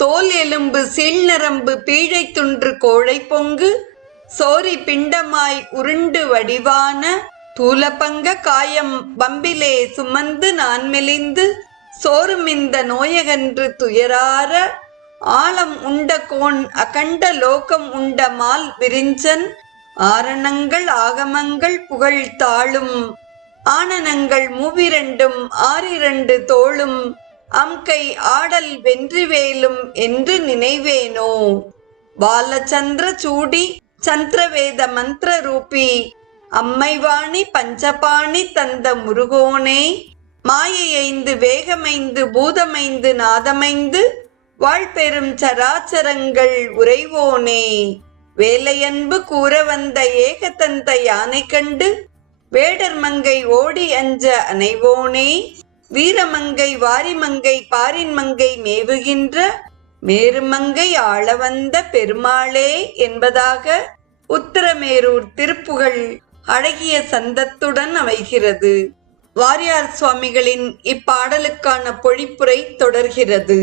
தோல் எலும்பு சீழ்நரம்பு பீழை துன்று கோழை பொங்கு சோரி பிண்டமாய் உருண்டு வடிவான தூலபங்க காயம் பம்பிலே சுமந்து நான் மெலிந்து சோறுமிந்த நோயகன்று துயரார ஆழம் உண்ட கோன் அகண்ட லோகம் உண்ட மால் விரிஞ்சன் ஆரணங்கள் ஆகமங்கள் புகழ் தாளும் ஆனனங்கள் மூவிரண்டும் ஆறிரண்டு தோளும் அம்கை ஆடல் வென்றிவேலும் என்று நினைவேனோ. பாலச்சந்திர சூடி சந்திரவேத மந்திர ரூபி அம்மைவாணி பஞ்சபாணி தந்த முருகோனே மாயைந்து வேகமைந்து பூதமைந்து நாதமைந்து வாழ்பெரும் சராச்சரங்கள் உறைவோனே. வேலையன்பு கூற வந்த ஏகதந்த யானை கண்டு வேடர் மங்கை ஓடி அஞ்ச அனைவோனே. வீரமங்கை வாரிமங்கை பாரின் மங்கை மேவுகின்ற மேருமங்கை ஆள வந்த பெருமாளே என்பதாக உத்தரமேரூர் திருப்புகழ் அழகிய சந்தத்துடன் அமைகிறது. வாரியார் சுவாமிகளின் இப்பாடலுக்கான பொழிப்புரை தொடர்கிறது.